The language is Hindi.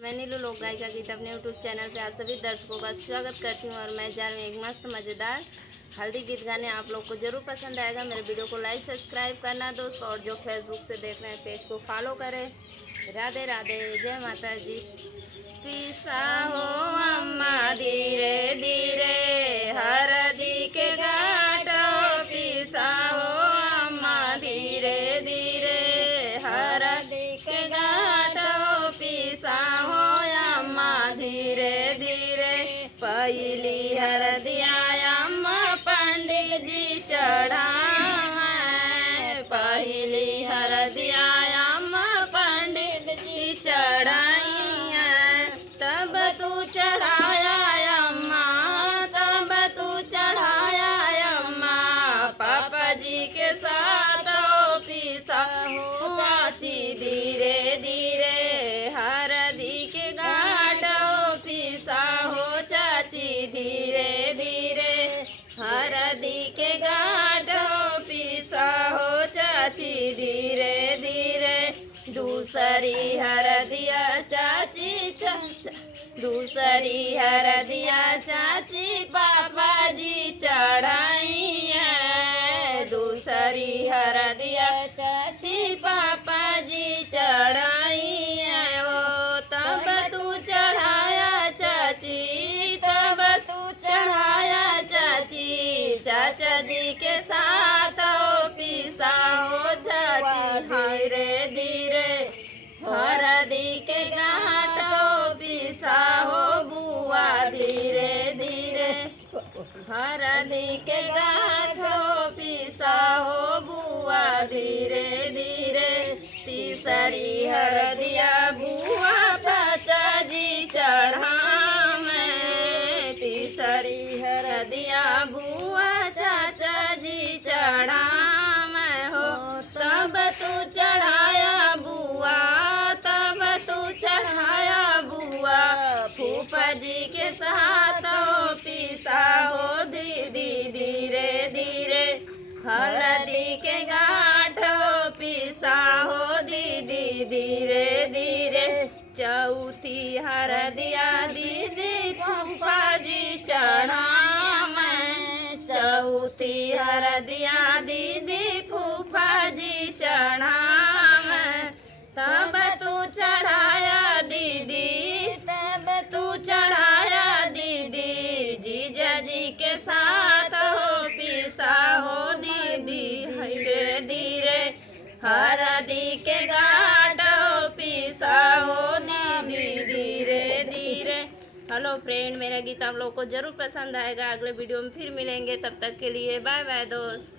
मैं नीलू लोक गायिका गीत अपने यूट्यूब चैनल पे आप सभी दर्शकों का स्वागत करती हूँ और मैं जा रही हूँ एक मस्त मज़ेदार हल्दी गीत गाने। आप लोग को जरूर पसंद आएगा। मेरे वीडियो को लाइक सब्सक्राइब करना दोस्तों, और जो फेसबुक से देख रहे हैं पेज को फॉलो करें। राधे राधे, जय माता जी। पीसा हो अम्मा धीरे धीरे हरदी के घाटो, पीसा हो अम्मा धीरे धीरे हरदी के घाटो, पीसा हो अम्मा धीरे धीरे। पहली हरदिया अम्मा पंडित जी चढ़ाए, पहली हरदिया अम्मा पंडित जी चढ़ाई। तब तू चढ़ाया अम्मा, तब तू चढ़ाया अम्मा, पापा जी के साथ ओ पीसा हो चाची धीरे धीरे हरदी के घाट ओ पीसा हो चाची धीरे धीरे हरदी के घाट ओ पीसा हो चाची धीरे धीरे। दूसरी हरदिया चाची दूसरी हरदिया चाची पापा जी चढ़ाई है, दूसरी हरदिया चाची पापा जी चढ़ाई है। वो तब तू चढ़ाया चाची, तब तू चढ़ाया चाची, चाचा जी के साथ ओ पीसा हो चाची धीरे धीरे हरदी के घाट ओ पीसा हो बुआ धीरे धीरे हरदी के घाट ओ पीसा हो बुआ धीरे धीरे। तीसरी हरदिया बुआ चाचा जी चढ़ावे, तीसरी हरदिया बुआ चाचा जी चढ़ावे हो। तब तू चढ़ाया बुआ, तब तू चढ़ाया बुआ, फूफा जी के साथ ओ पीसा हो दीदी धीरे धीरे हल्दी के घाट ओ पीसा हो दीदी धीरे धीरे। चौथी हरदिया दीदी फूफा जी चढ़ावे, चौथी हरदिया दीदी फूफा जी चढ़ावे। तब तू चढ़ाया दीदी, तब तू चढ़ाया दीदी जीजा जी के साथ हो पीसा हो दीदी धीरे धीरे हरदी के घाट ओ पीसा हो दीदी धीरे धीरे। हेलो फ्रेंड, मेरा गीत आप लोग को जरूर पसंद आएगा। अगले वीडियो में फिर मिलेंगे, तब तक के लिए बाय बाय दोस्त।